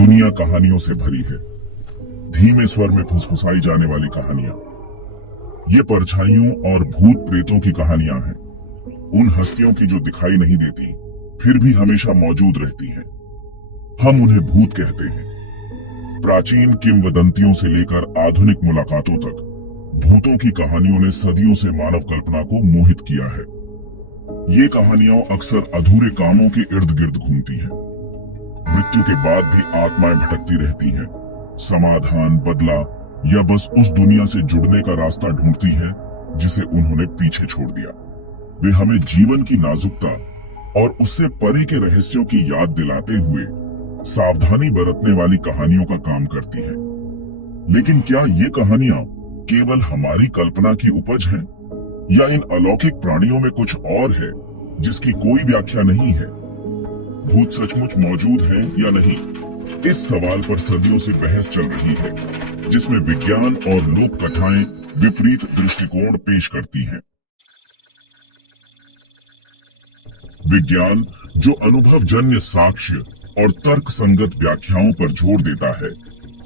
दुनिया कहानियों से भरी है। धीमे स्वर में फुसफुसाई जाने वाली कहानियां। ये परछाइयों और भूत प्रेतों की कहानियां हैं। उन हस्तियों की जो दिखाई नहीं देती, फिर भी हमेशा मौजूद रहती हैं। हम उन्हें भूत कहते हैं। प्राचीन किंवदंतियों से लेकर आधुनिक मुलाकातों तक भूतों की कहानियों ने सदियों से मानव कल्पना को मोहित किया है। ये कहानियां अक्सर अधूरे कामों के इर्द गिर्द घूमती हैं। मृत्यु के बाद भी आत्माएं भटकती रहती हैं, समाधान, बदला या बस उस दुनिया से जुड़ने का रास्ता ढूंढती हैं जिसे उन्होंने पीछे छोड़ दिया। वे हमें जीवन की नाजुकता और उससे परे के रहस्यों की याद दिलाते हुए सावधानी बरतने वाली कहानियों का काम करती हैं। लेकिन क्या ये कहानियां केवल हमारी कल्पना की उपज हैं, या इन अलौकिक प्राणियों में कुछ और है जिसकी कोई व्याख्या नहीं है? भूत सचमुच मौजूद हैं या नहीं, इस सवाल पर सदियों से बहस चल रही है, जिसमें विज्ञान और लोक कथाएं विपरीत दृष्टिकोण पेश करती हैं। विज्ञान, जो अनुभवजन्य साक्ष्य और तर्क संगत व्याख्याओं पर जोर देता है,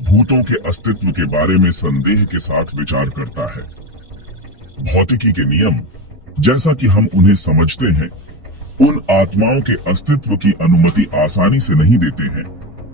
भूतों के अस्तित्व के बारे में संदेह के साथ विचार करता है। भौतिकी के नियम, जैसा कि हम उन्हें समझते हैं, उन आत्माओं के अस्तित्व की अनुमति आसानी से नहीं देते हैं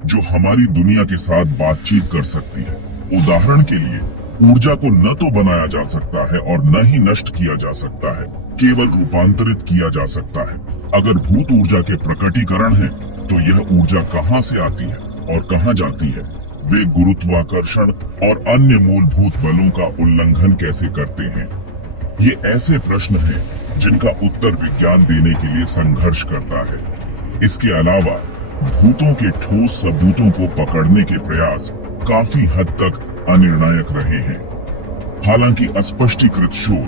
जो हमारी दुनिया के साथ बातचीत कर सकती है। उदाहरण के लिए, ऊर्जा को न तो बनाया जा सकता है और न ही नष्ट किया जा सकता है, केवल रूपांतरित किया जा सकता है। अगर भूत ऊर्जा के प्रकटीकरण है, तो यह ऊर्जा कहां से आती है और कहां जाती है? वे गुरुत्वाकर्षण और अन्य मूलभूत बलों का उल्लंघन कैसे करते हैं? ये ऐसे प्रश्न हैं जिनका उत्तर विज्ञान देने के लिए संघर्ष करता है। इसके अलावा भूतों के ठोस सबूतों को पकड़ने के प्रयास काफी हद तक अनिर्णायक रहे हैं। हालांकि अस्पष्टीकृत शोर,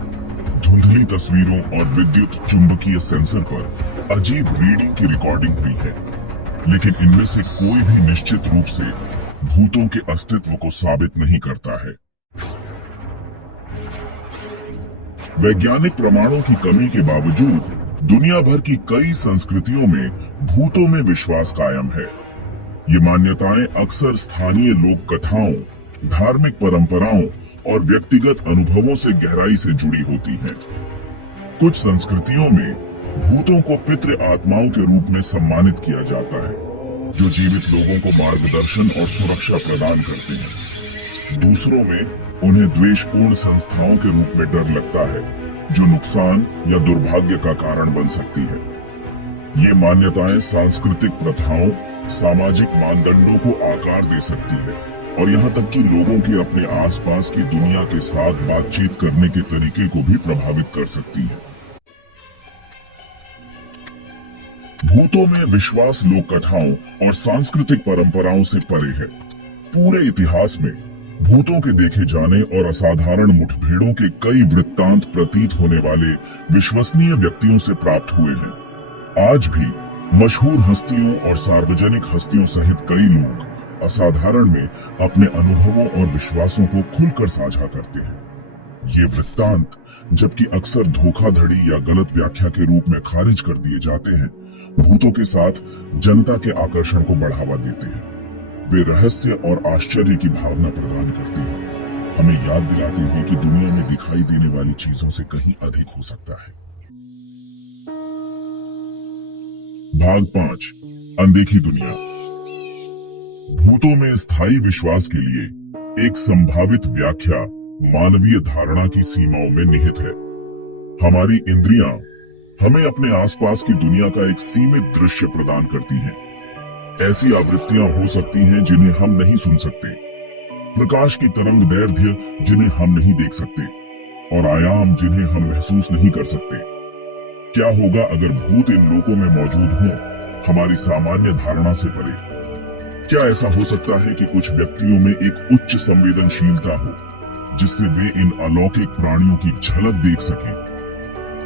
धुंधली तस्वीरों और विद्युत चुंबकीय सेंसर पर अजीब रीडिंग की रिकॉर्डिंग हुई है, लेकिन इनमें से कोई भी निश्चित रूप से भूतों के अस्तित्व को साबित नहीं करता है। वैज्ञानिक प्रमाणों की कमी के बावजूद दुनिया भर की कई संस्कृतियों में भूतों में विश्वास कायम है। ये मान्यताएं अक्सर स्थानीय लोक कथाओं, धार्मिक परंपराओं और व्यक्तिगत अनुभवों से गहराई से जुड़ी होती हैं। कुछ संस्कृतियों में भूतों को पितृ आत्माओं के रूप में सम्मानित किया जाता है, जो जीवित लोगों को मार्गदर्शन और सुरक्षा प्रदान करते हैं। दूसरों में उन्हें द्वेषपूर्ण संस्थाओं के रूप में डर लगता है, जो नुकसान या दुर्भाग्य का कारण बन सकती है। ये मान्यताएं सांस्कृतिक प्रथाओं, सामाजिक मानदंडों को आकार दे सकती है और यहाँ तक कि लोगों के अपने आसपास की दुनिया के साथ बातचीत करने के तरीके को भी प्रभावित कर सकती है। भूतों में विश्वास लोक कथाओं और सांस्कृतिक परंपराओं से परे है। पूरे इतिहास में भूतों के देखे जाने और असाधारण मुठभेड़ों के कई वृत्तांत प्रतीत होने वाले विश्वसनीय व्यक्तियों से प्राप्त हुए हैं। आज भी मशहूर हस्तियों और सार्वजनिक हस्तियों सहित कई लोग असाधारण में अपने अनुभवों और विश्वासों को खुलकर साझा करते हैं। ये वृत्तांत, जबकि अक्सर धोखाधड़ी या गलत व्याख्या के रूप में खारिज कर दिए जाते हैं, भूतों के साथ जनता के आकर्षण को बढ़ावा देते हैं। वे रहस्य और आश्चर्य की भावना प्रदान करते हैं, हमें याद दिलाते हैं कि दुनिया में दिखाई देने वाली चीजों से कहीं अधिक हो सकता है। भाग 5, अनदेखी दुनिया। भूतों में स्थायी विश्वास के लिए एक संभावित व्याख्या मानवीय धारणा की सीमाओं में निहित है। हमारी इंद्रियां हमें अपने आसपास की दुनिया का एक सीमित दृश्य प्रदान करती हैं। ऐसी आवृत्तियां हो सकती हैं जिन्हें हम नहीं सुन सकते, प्रकाश की तरंग दैर्ध्य जिन्हें हम नहीं देख सकते, और आयाम जिन्हें हम महसूस नहीं कर सकते। क्या होगा अगर भूत इन लोकों में मौजूद हों, हमारी सामान्य धारणा से परे? क्या ऐसा हो सकता है कि कुछ व्यक्तियों में एक उच्च संवेदनशीलता हो, जिससे वे इन अलौकिक प्राणियों की झलक देख सकें,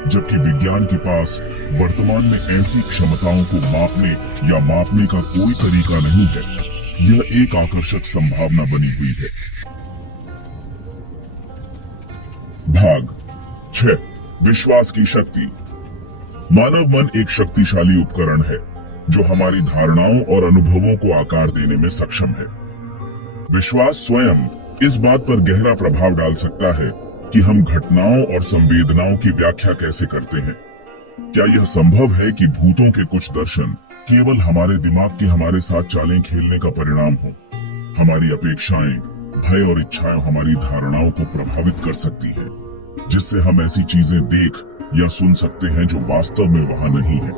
जबकि विज्ञान के पास वर्तमान में ऐसी क्षमताओं को मापने का कोई तरीका नहीं है? यह एक आकर्षक संभावना बनी हुई है। भाग 6, विश्वास की शक्ति। मानव मन एक शक्तिशाली उपकरण है। जो हमारी धारणाओं और अनुभवों को आकार देने में सक्षम है। विश्वास स्वयं इस बात पर गहरा प्रभाव डाल सकता है कि हम घटनाओं और संवेदनाओं की व्याख्या कैसे करते हैं। क्या यह संभव है कि भूतों के कुछ दर्शन केवल हमारे दिमाग के हमारे साथ चालें खेलने का परिणाम हो? हमारी अपेक्षाएं, भय और इच्छाएं हमारी धारणाओं को प्रभावित कर सकती है, जिससे हम ऐसी चीजें देख या सुन सकते हैं जो वास्तव में वहां नहीं है।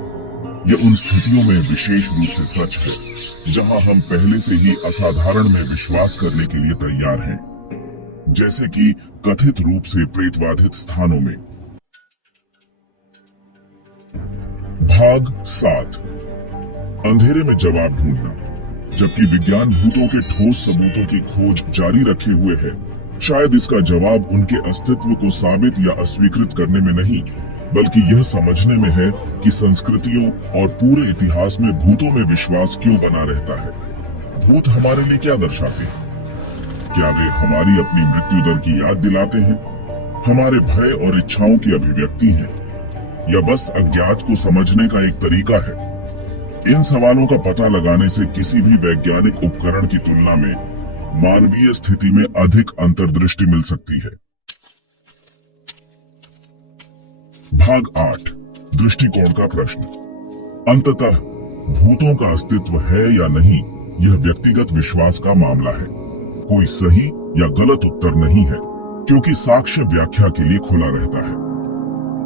यह उन स्थितियों में विशेष रूप से सच है जहां हम पहले से ही असाधारण में विश्वास करने के लिए तैयार हैं, जैसे कि कथित रूप से प्रेतवाधित स्थानों में। भाग 7। अंधेरे में जवाब ढूंढना। जबकि विज्ञान भूतों के ठोस सबूतों की खोज जारी रखे हुए है, शायद इसका जवाब उनके अस्तित्व को साबित या अस्वीकृत करने में नहीं, बल्कि यह समझने में है कि संस्कृतियों और पूरे इतिहास में भूतों में विश्वास क्यों बना रहता है। भूत हमारे लिए क्या दर्शाते हैं? क्या वे हमारी अपनी मृत्यु दर की याद दिलाते हैं, हमारे भय और इच्छाओं की अभिव्यक्ति हैं, या बस अज्ञात को समझने का एक तरीका है? इन सवालों का पता लगाने से किसी भी वैज्ञानिक उपकरण की तुलना में मानवीय स्थिति में अधिक अंतर्दृष्टि मिल सकती है। भाग 8। दृष्टिकोण का प्रश्न। अंततः भूतों का अस्तित्व है या नहीं, यह व्यक्तिगत विश्वास का मामला है। कोई सही या गलत उत्तर नहीं है, क्योंकि साक्ष्य व्याख्या के लिए खुला रहता है।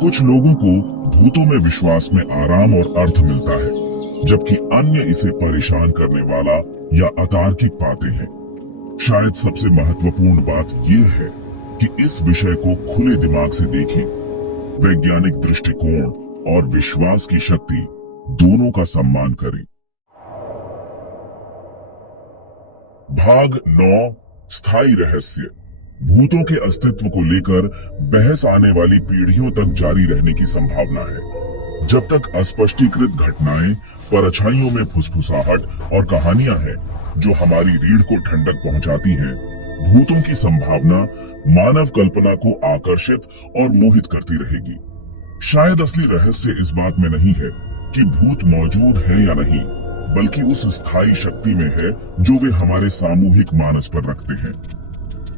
कुछ लोगों को भूतों में विश्वास में आराम और अर्थ मिलता है, जबकि अन्य इसे परेशान करने वाला या अतार्किक पाते हैं। शायद सबसे महत्वपूर्ण बात यह है कि इस विषय को खुले दिमाग से देखें। वैज्ञानिक दृष्टिकोण और विश्वास की शक्ति दोनों का सम्मान करें। भाग 9। स्थायी रहस्य। भूतों के अस्तित्व को लेकर बहस आने वाली पीढ़ियों तक जारी रहने की संभावना है। जब तक अस्पष्टीकृत घटनाएं, परछाइयों में फुसफुसाहट और कहानियां हैं जो हमारी रीढ़ को ठंडक पहुंचाती हैं, भूतों की संभावना मानव कल्पना को आकर्षित और मोहित करती रहेगी। शायद असली रहस्य इस बात में नहीं है कि भूत मौजूद है या नहीं, बल्कि उस स्थायी शक्ति में है जो वे हमारे सामूहिक मानस पर रखते हैं।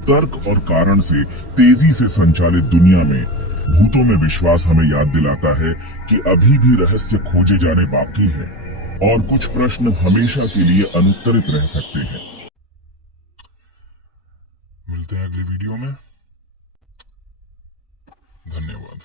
तर्क और कारण से तेजी से संचालित दुनिया में भूतों में विश्वास हमें याद दिलाता है कि अभी भी रहस्य खोजे जाने बाकी है और कुछ प्रश्न हमेशा के लिए अनुत्तरित रह सकते हैं। मिलते हैं अगली वीडियो में। धन्यवाद।